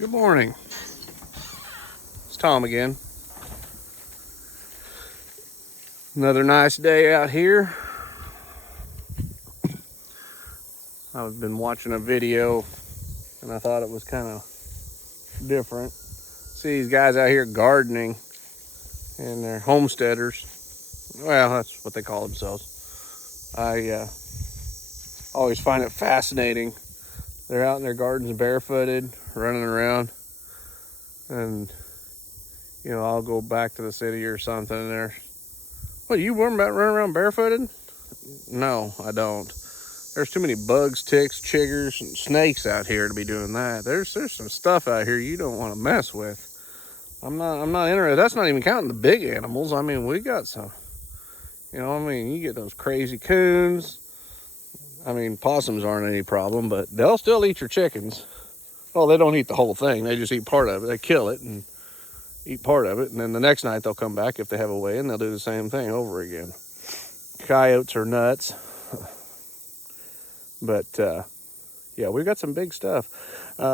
Good morning. It's Tom again. Another nice day out here. I've been watching a video and I thought it was kind of different. See these guys out here gardening and they're homesteaders. Well, that's what they call themselves. I always find it fascinating. They're out in their gardens barefooted, running around. And, you know, I'll go back to the city or something and they're, what, you running around barefooted? No, I don't. There's too many bugs, ticks, chiggers, and snakes out here to be doing that. There's some stuff out here you don't want to mess with. I'm not interested. That's not even counting the big animals. I mean, we got some. You get those crazy coons. I mean, possums aren't any problem, but they'll still eat your chickens. Well, they don't eat the whole thing. They just eat part of it. They kill it and eat part of it, and then the next night they'll come back if they have a way, and they'll do the same thing over again. Coyotes are nuts. But, yeah, we've got some big stuff. The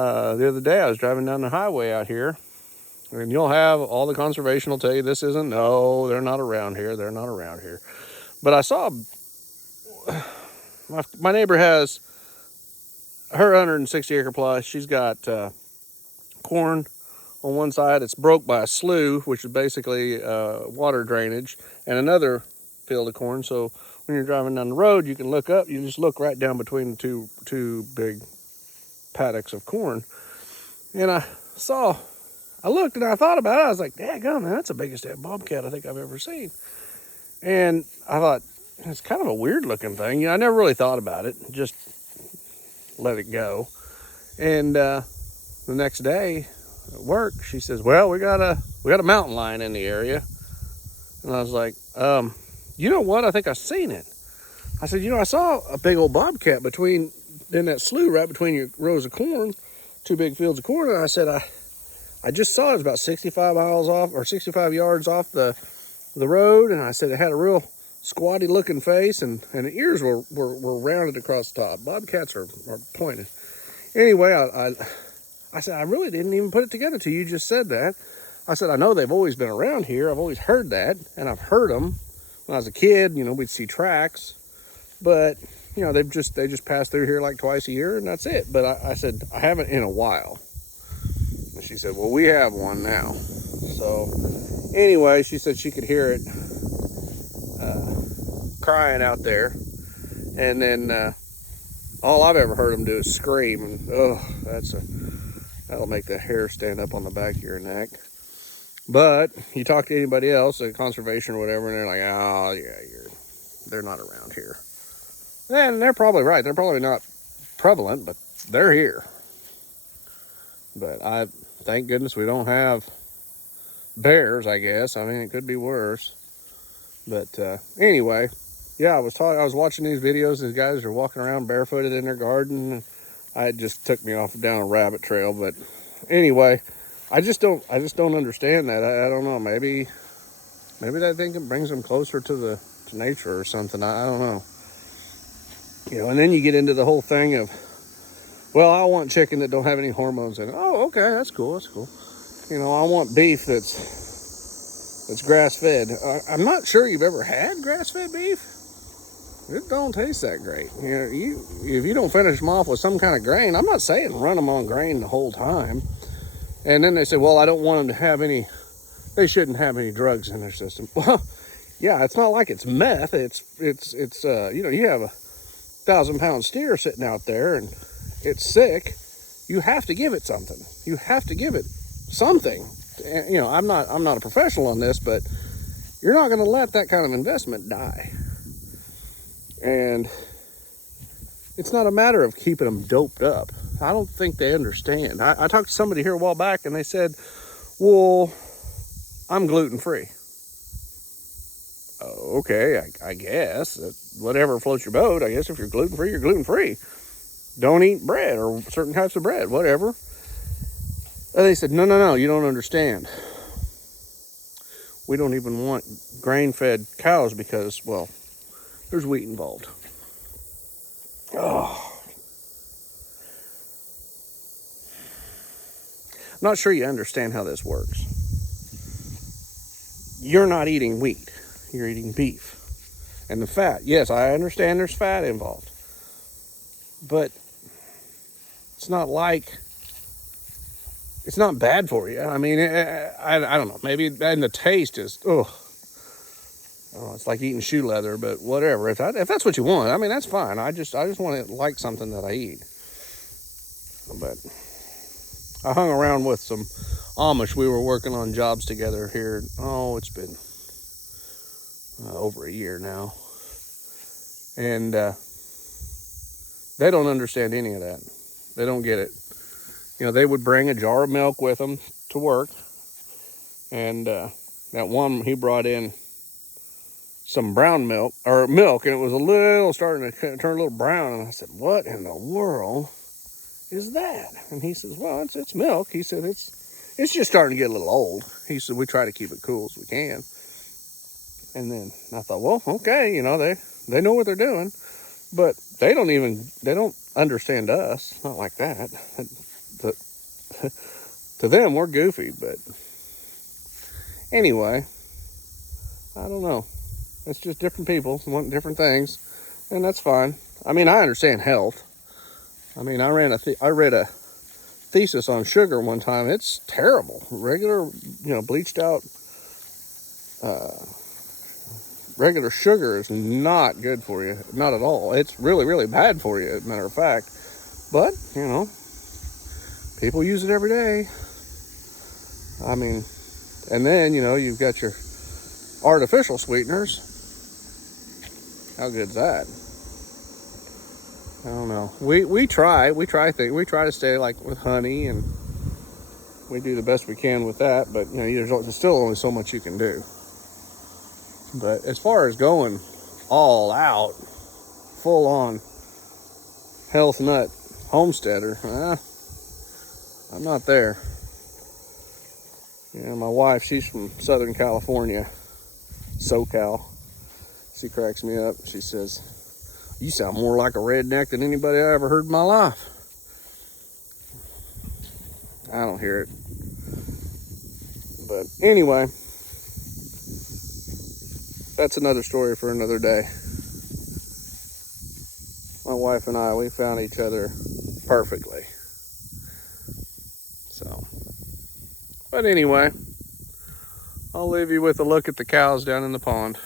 other day I was driving down the highway out here, and you'll have all the conservation will tell you this isn't, no, they're not around here. They're not around here. But I saw, my neighbor has her 160 acre plus. She's got corn on one side. It's broke by a slough, which is basically water drainage, and another field of corn. So when you're driving down the road, you can look up. You just look right down between the two big paddocks of corn. And I looked and I thought about it. I was like, daggone, man, that's the biggest damn bobcat I think I've ever seen. And I thought, it's kind of a weird looking thing. You know, I never really thought about it. Just let it go. And the next day at work, she says, well, we got a mountain lion in the area. And I was like, you know what? I think I've seen it. I said, I saw a big old bobcat in that slough right between your rows of corn, two big fields of corn. And I said, I just saw it. It was about 65 miles off or 65 yards off the road. And I said, it had a real squatty looking face and the ears were rounded across the top. Bobcats are pointed. Anyway, I said, I really didn't even put it together till you just said that. I said, I know they've always been around here. I've always heard that, and I've heard them. When I was a kid, we'd see tracks, but, they just pass through here like twice a year, and that's it. But I said, I haven't in a while. And she said, well, we have one now. So, anyway, she said she could hear it crying out there, and then all I've ever heard them do is scream, and, that'll make the hair stand up on the back of your neck. But you talk to anybody else at conservation or whatever, and they're like, oh, yeah, they're not around here. And they're probably right. They're probably not prevalent, but they're here. But thank goodness we don't have bears, I guess. I mean, it could be worse. But anyway, yeah, I was watching these videos. These guys are walking around barefooted in their garden. It just took me off down a rabbit trail. But anyway, I just don't understand that. I don't know. Maybe they think it brings them closer to nature or something. I don't know. And then you get into the whole thing of, well, I want chicken that don't have any hormones in it. Oh, okay, that's cool. That's cool. I want beef that's grass-fed. I'm not sure you've ever had grass-fed beef. It don't taste that great. If you don't finish them off with some kind of grain, I'm not saying run them on grain the whole time. And then they say, well, I don't want them to have they shouldn't have any drugs in their system. Well, yeah, it's not like it's meth. It's you have a 1,000-pound steer sitting out there and it's sick. You have to give it something. You have to give it something. I'm not a professional on this, but you're not going to let that kind of investment die. And it's not a matter of keeping them doped up. I don't think they understand. I talked to somebody here a while back and they said, well, I'm gluten-free. Oh, okay, I guess. Whatever floats your boat. I guess if you're gluten-free, you're gluten-free. Don't eat bread or certain types of bread, whatever. And they said, no, you don't understand. We don't even want grain-fed cows because, well, there's wheat involved. Oh. not sure you understand how this works. You're not eating wheat, you're eating beef. And the fat, yes, I understand there's fat involved. But it's not like, it's not bad for you. I mean, I don't know. Maybe, and the taste is, it's like eating shoe leather, but whatever. If that's what you want, I mean, that's fine. I just want to like something that I eat. But I hung around with some Amish. We were working on jobs together here. Oh, it's been over a year now. And they don't understand any of that. They don't get it. You know, they would bring a jar of milk with them to work. And that one, he brought in some brown milk, and it was starting to turn a little brown. And I said, what in the world is that? And he says, well, it's milk. He said, it's just starting to get a little old. He said, we try to keep it cool as we can. And then I thought, well, okay, you know, they know what they're doing, but they don't understand us. Not like that. To them, we're goofy, but anyway, I don't know. It's just different people want different things, and that's fine. I mean, I understand health. I mean, I read a thesis on sugar one time. It's terrible. Regular, bleached out regular sugar is not good for you. Not at all. It's really, really bad for you, as a matter of fact. But, people use it every day. I mean, and then, you've got your artificial sweeteners. How good's that? I don't know. We try to stay like with honey, and we do the best we can with that, but there's still only so much you can do. But as far as going all out, full on health nut homesteader, I'm not there. My wife, she's from Southern California, SoCal. She cracks me up. She says, you sound more like a redneck than anybody I ever heard in my life. I don't hear it. But anyway, that's another story for another day. My wife and I, we found each other perfectly. So, but anyway, I'll leave you with a look at the cows down in the pond.